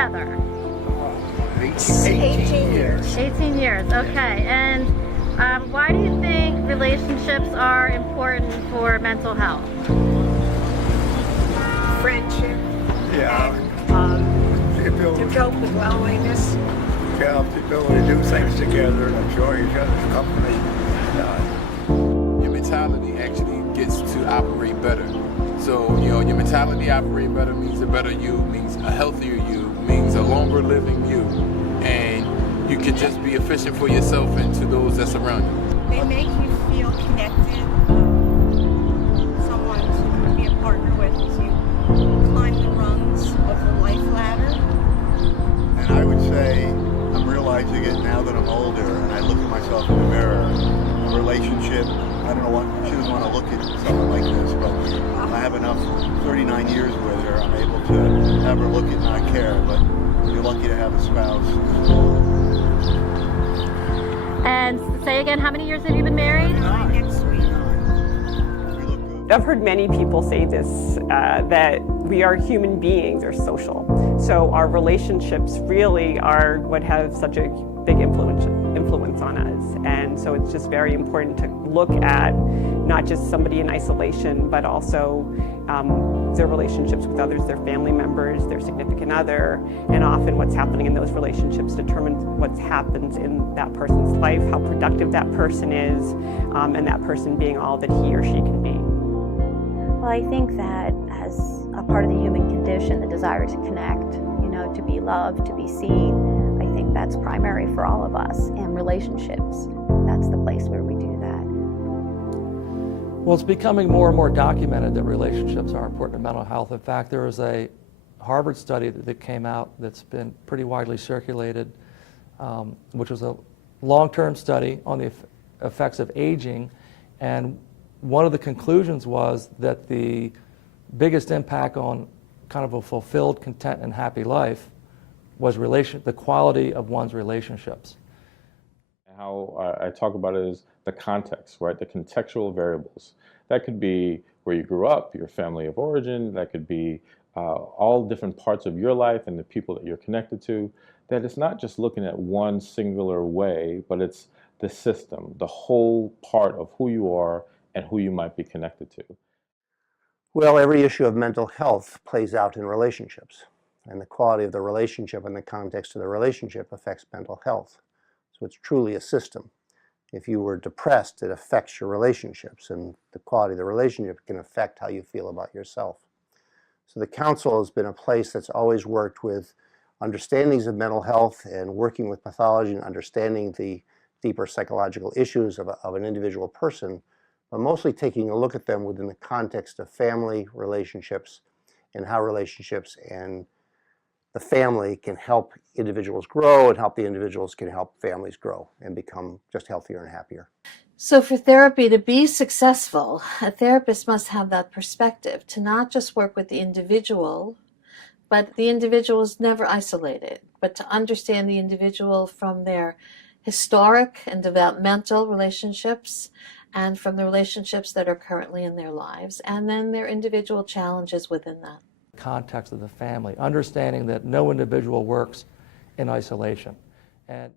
together? 18 years. 18 years, okay. And why do you think relationships are important for mental health? Friendship. Yeah. And, The ability, to cope with loneliness. yeah, the ability to do things together and enjoy each other's company. Your mentality actually gets to operate better. So, your mentality operate better means a better you, means a healthier you, means a longer living you. And you can just be efficient for yourself and to those that surround you. They make you feel connected, someone to be a partner with as you climb the rungs of the life ladder. And I would say I'm realizing it now that I'm older and I look at myself in the mirror. A relationship, I don't know what, she doesn't want to look at something like this, but I have enough 39 years with her. I'm able to have her look at not care, but you're lucky to have a spouse. And say again, how many years have you been married? Next week. You look good. I've heard many people say this, that we are human beings, are social. So our relationships really are what have such a big influence on us. And so it's just very important to look at not just somebody in isolation, but also their relationships with others, their family members, their significant other, and often what's happening in those relationships determines what happens in that person's life, how productive that person is, and that person being all that he or she can be. Well, I think that as a part of the human condition, the desire to connect, to be loved, to be seen, I think that's primary for all of us. And relationships, that's the place where we do that. Well, it's becoming more and more documented that relationships are important to mental health. In fact, there was a Harvard study that came out that's been pretty widely circulated, which was a long-term study on the effects of aging. And one of the conclusions was that the biggest impact on kind of a fulfilled, content, and happy life was the quality of one's relationships. How I talk about it is the context, right? The contextual variables. That could be where you grew up, your family of origin. That could be all different parts of your life and the people that you're connected to. That it's not just looking at one singular way, but it's the system, the whole part of who you are and who you might be connected to. Well, every issue of mental health plays out in relationships, and the quality of the relationship and the context of the relationship affects mental health. So it's truly a system. If you were depressed, it affects your relationships, and the quality of the relationship can affect how you feel about yourself. So the Council has been a place that's always worked with understandings of mental health and working with pathology and understanding the deeper psychological issues of an individual person, but mostly taking a look at them within the context of family relationships and how relationships and the family can help individuals grow and help the individuals can help families grow and become just healthier and happier. So for therapy to be successful, a therapist must have that perspective to not just work with the individual, but the individual is never isolated, but to understand the individual from their historic and developmental relationships and from the relationships that are currently in their lives, and then their individual challenges within that. Context of the family, understanding that no individual works in isolation. And